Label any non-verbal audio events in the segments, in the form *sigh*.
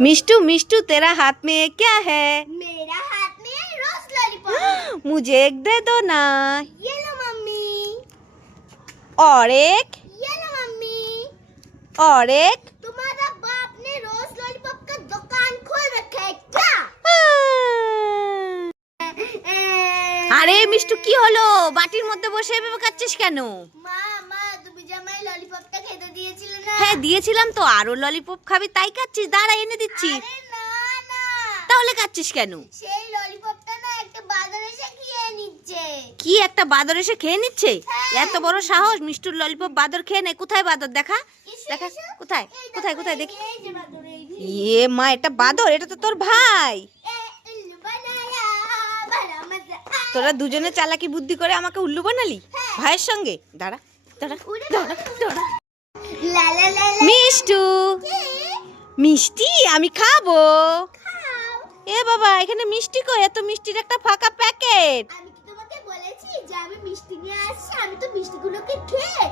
मिष्टू मिष्टू तेरा हाथ में क्या है? मेरा हाथ में है रोज *gasps* लॉलीपॉप मुझे एक दे दो ना। ये लो मम्मी। और एक? ये लो मम्मी। और एक? আরে মিষ্টু কি হলো? বাটির মধ্যে বসে এভাবে কাচ্ছিস কেন? মা মা তুমি ললিপপটা খেতে দিয়েছিলে না? হ্যাঁ দিয়েছিলাম তো আরও ললিপপ খাবি তাই কাচ্ছিস দাঁড়া এনে দিচ্ছি। না না। তাহলে কাচ্ছিস কেন? সেই ললিপপটা না একটা বাদর এসে খেয়ে নিচ্ছে। কি একটা বাদর এসে খেয়ে নিচ্ছে? এত বড় সাহস মিষ্টুর ললিপপ বাদর খেয়ে নেয় কোথায় বাদর? দেখা দেখা কোথায়? কোথায় কোথায়? দেখি। ইয়ে মা এটা বাদর এটা তো তোর ভাই এ, উল্লু বানায়া, বড়া মজা আয়া। তোরা দুজনে চালাকি বুদ্ধি করে আমাকে উল্লু বানালি? ভাইয়ের সঙ্গে? দাঁড়া দাঁড়া। মিষ্টু। মিষ্টি আমি খাব। এ বাবা এখানে মিষ্টি কই? এত মিষ্টির একটা ফাঁকা প্যাকেট। আমি কি তোমাকে বলেছি যে আমি মিষ্টি নিয়ে আসছি? আমি তো মিষ্টিগুলোকে খেয়ে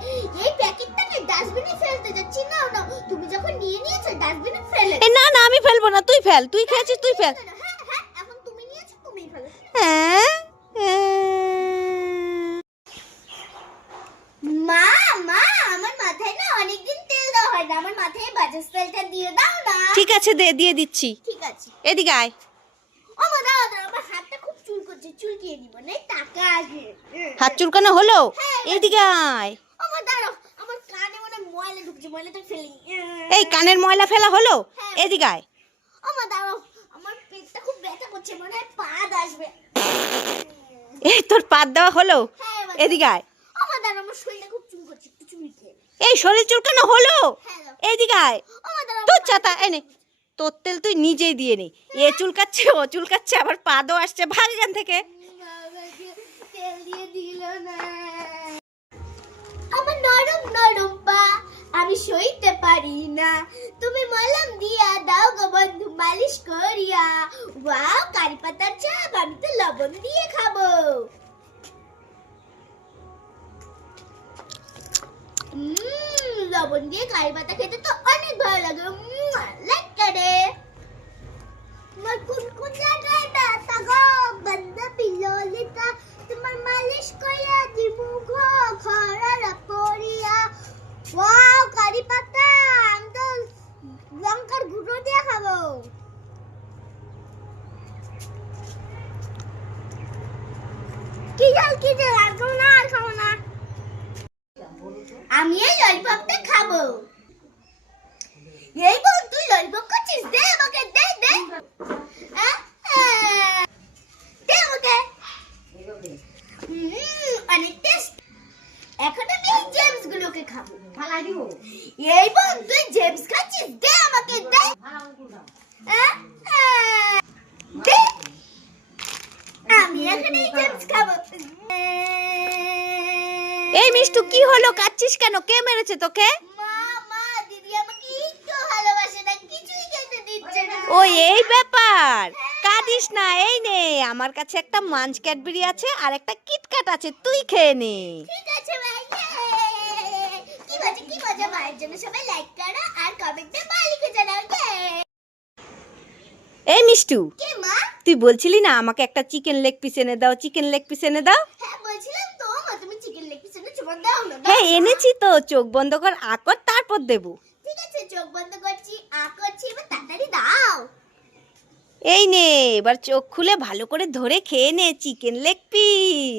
এই প্যাকেটটাকে ডাস্টবিনে ফেলতে যাচ্ছি। না না তুমি যখন নিয়ে নিয়েছো ডাস্টবিনে ফেলে এ না না আমি ফেলব না। তুই ফেল তুই খেয়েছিস তুই ফেল হ্যাঁ হ্যাঁ এখন তুমি নিয়েছো তুমিই ফেলো হ্যাঁ মা মা আমার মাথায় না অনেকদিন তেল দেওয়া হয় না আমার মাথায় বাজাজ তেলটা দিয়ে দাও না। ঠিক আছে দে দিয়ে দিচ্ছি। ঠিক আছে। এদিকে আয়। ও মা দাও দাও আমার হাতটা খুব চুল করছে চুলকিয়ে দিব না টাকা আসবে হাত চুলকানো হলো? হ্যাঁ। এদিকে আয়। ও মা দাঁড়াও আমার কানে মনে ময়লা ঢুকছে ময়লাটা ফেলি। এই কানের ময়লা ফেলা হলো? হ্যাঁ। এদিকে আয়। ও মা দাঁড়াও আমার পেটটা খুব ব্যথা করছে মনে হয় পাদ আসবে। এই তোর পাত দেওয়া হলো? হ্যাঁ এদিকে আয়। মা আমার শরীরটা খুব চুল করছে একটু খেয়ে এই শরীর চুলকানো হলো? হ্যাঁ। এদিকে আয়। তোর ছাতা এনে তোর তেল তুই নিজেই দিয়ে নে। এ চুলকাচ্ছে ও চুলকাচ্ছে আবার পাদও আসছে ভাগ এখান থেকে। আমার নরম নরম পা আমি সইতে পারি না। তুমি মলম দিয়া দাও গো বন্ধু মালিশ করিয়া। ওয়াও কারি পাতার চাপ আমি তো লবণ দিয়ে খাব। উম, লবণ দিয়ে কারি পাতা খেতে তো অনেক ভালো লাগে। করে তোমার কোন কোন জায়গায় ব্যথা গো? বন্ধ পিললিতা তোমার মালিশ কইয়া দিমু গো খরার পড়িয়া ওয়াও, কারি পাতা আমি তো লঙ্কার গুঁড়ো দিয়ে খাব। কি জাল কি জাল? আর খাব না, আর আমি এই ললিপপটা খাব। এই বল তুই ললিপপ খাচ্ছিস? দে আমাকে দে দে। দে আমাকে। অনেক টেস্ট এখন আমি এই জেমস গুলোকে খাব। এই বল তুই জেমস খাচ্ছিস? দে আমাকে দে। দে। আমি এখন এই জেমস খাব। এই মিষ্টু কি হলো? কাচ্ছিস কেন? কে মেরেছে তোকে? ও এই ব্যাপার। কাঁদিস না এই নে। আমার কাছে একটা মাঞ্চ ক্যাডবেরি আছে আর একটা কিটক্যাট আছে তুই খেয়ে নে। ঠিক আছে ভাই! কি মজা কি মজা মায়ের জন্য সবাই লাইক করো আর কমেন্টে মালিকে জানাও! এই মিষ্টু তুই বলছিলি না আমাকে একটা চিকেন লেগ পিস এনে দাও চিকেন লেগ পিস এনে দাও? হ্যাঁ বলছিলাম তো মা তুমি চিকেন লেগ পিস এনে চুমন দাও না দাও হ্যাঁ এনেছি তো চোখ বন্ধ কর আকর তারপর দেবো। ঠিক আছে চোখ বন্ধ করছি আ এবার তাড়াতাড়ি দাও। এই নে এবার চোখ খুলে ভালো করে ধরে খেয়ে নে চিকেন লেগ পিস।